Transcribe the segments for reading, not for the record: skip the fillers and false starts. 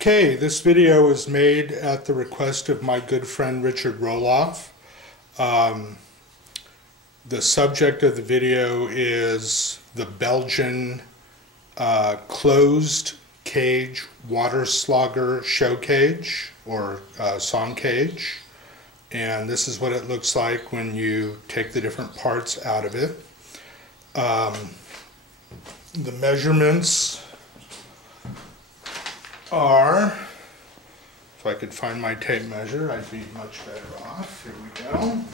Okay, this video was made at the request of my good friend Richard Roloff. The subject of the video is the Belgian closed cage waterslager show cage or song cage, and this is what it looks like when you take the different parts out of it. The measurements are, if I could find my tape measure, I'd be much better off. Here we go.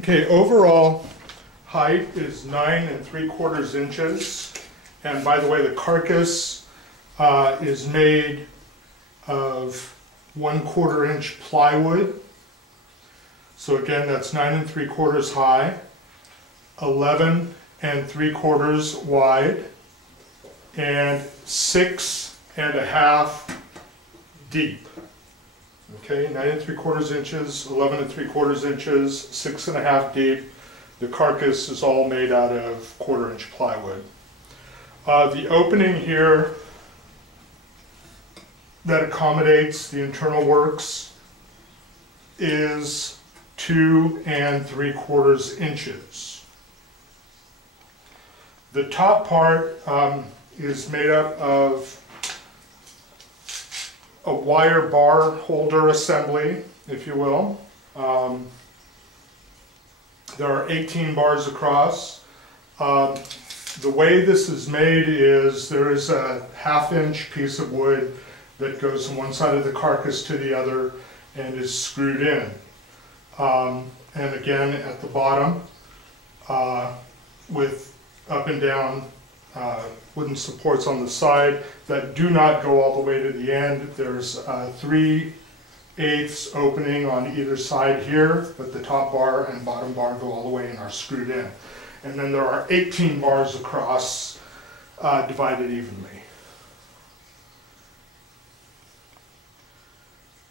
Okay, overall height is 9 3/4 inches. And by the way, the carcass is made of 1/4 inch plywood. So again, that's 9 3/4 high, 11 3/4 wide, and 6 1/2 deep. Okay, 9 3/4 inches, 11 3/4 inches, 6 1/2 deep. The carcass is all made out of 1/4 inch plywood. The opening here that accommodates the internal works is 2 3/4 inches. The top part is made up of a wire bar holder assembly, if you will. There are 18 bars across. The way this is made is there is a 1/2 inch piece of wood that goes from one side of the carcass to the other and is screwed in. And again at the bottom with up and down wooden supports on the side that do not go all the way to the end. There's 3/8 opening on either side here, but the top bar and bottom bar go all the way and are screwed in. And then there are 18 bars across, divided evenly.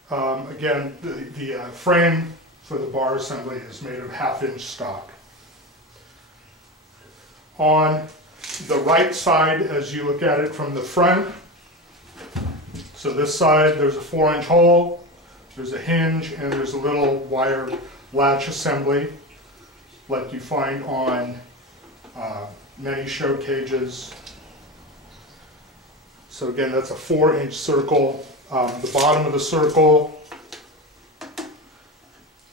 Again, the frame for the bar assembly is made of 1/2 inch stock. On the right side, as you look at it from the front, so this side, there's a 4-inch hole, there's a hinge, and there's a little wire latch assembly like you find on many show cages. So again, that's a 4-inch circle. The bottom of the circle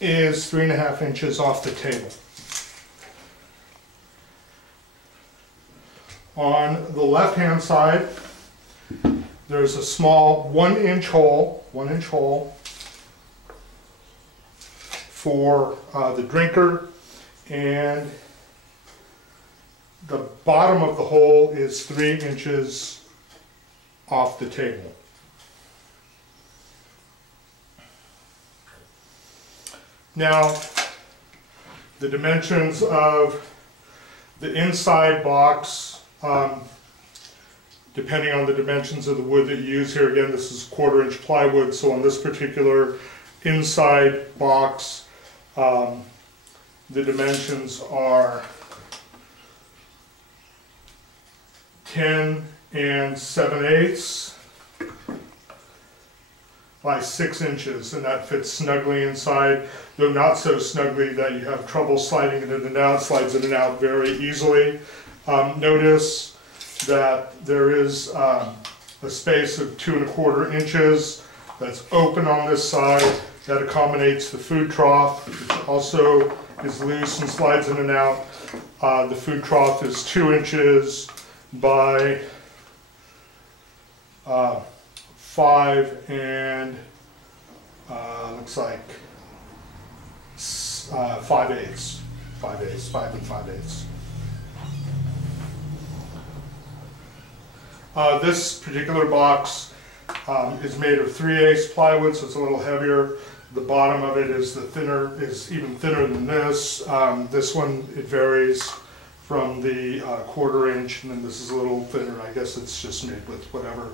is 3 1/2 inches off the table. On the left-hand side, there's a small 1-inch hole, for the drinker, and the bottom of the hole is 3 inches off the table. Now, the dimensions of the inside box, depending on the dimensions of the wood that you use here, again, this is 1/4 inch plywood, so on this particular inside box, the dimensions are 10 7/8 by 6 inches, and that fits snugly inside, though not so snugly that you have trouble sliding it in and out. Slides in and out very easily. Notice that there is a space of 2 1/4 inches that's open on this side that accommodates the food trough, which also is loose and slides in and out. The food trough is 2 inches by 5 and looks like 5/8, 5 and 5/8. This particular box is made of 3/8 plywood, so it's a little heavier. The bottom of it is even thinner than this. This one, it varies from the 1/4 inch, and then this is a little thinner. I guess it's just made with whatever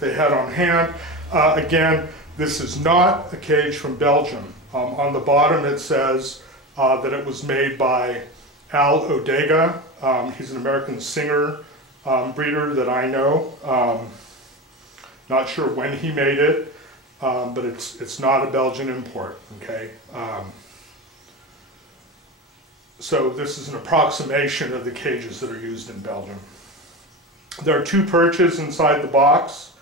they had on hand. Again, this is not a cage from Belgium. On the bottom it says that it was made by Al Odega. He's an American singer breeder that I know. Not sure when he made it, but it's not a Belgian import, okay? So this is an approximation of the cages that are used in Belgium. There are 2 perches inside the box.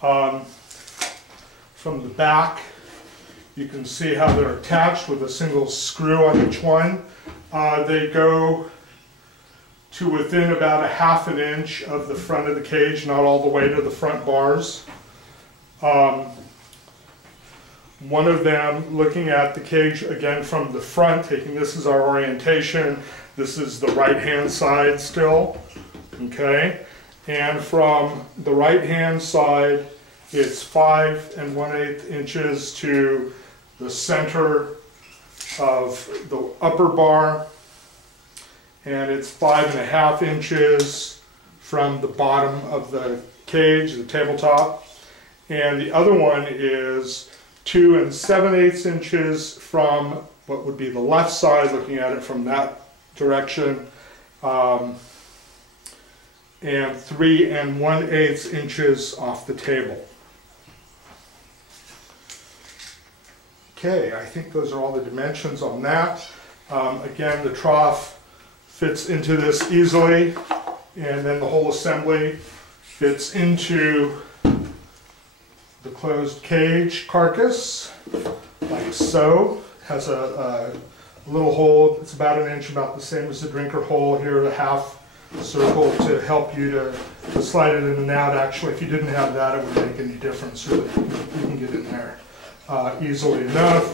From the back, you can see how they're attached with a single screw on each one. They go to within about 1/2 inch of the front of the cage, not all the way to the front bars. One of them, looking at the cage again from the front, taking this as our orientation, this is the right-hand side still, okay? And from the right-hand side, it's 5 1/8 inches to the center of the upper bar, and it's 5 1/2 inches from the bottom of the cage, the tabletop. And the other one is 2 7/8 inches from what would be the left side, looking at it from that direction, and 3 1/8 inches off the table. Okay, I think those are all the dimensions on that. Again, the trough fits into this easily, and then the whole assembly fits into the closed cage carcass, like so. It has a little hole, it's about 1 inch, about the same as the drinker hole here, the half circle to help you to slide it in and out. Actually, if you didn't have that, it wouldn't make any difference, really. You can get in there easily enough.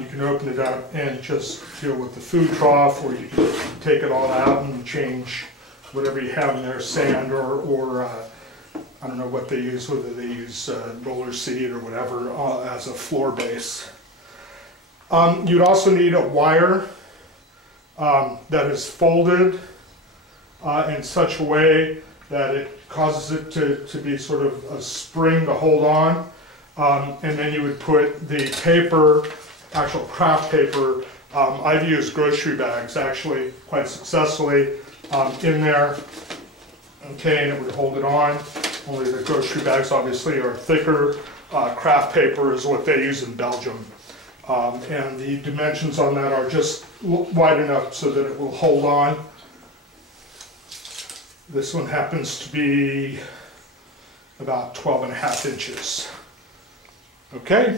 You can open it up and just deal with the food trough, or you can take it all out and change whatever you have in there, sand or I don't know what they use, whether they use roller seed or whatever as a floor base. You'd also need a wire that is folded in such a way that it causes it to be sort of a spring to hold on. And then you would put the paper, actual craft paper, I've used grocery bags actually quite successfully in there, okay, and it would hold it on. Only the grocery bags obviously are thicker. Craft paper is what they use in Belgium. And the dimensions on that are just wide enough so that it will hold on. This one happens to be about 12 1/2 inches. Okay.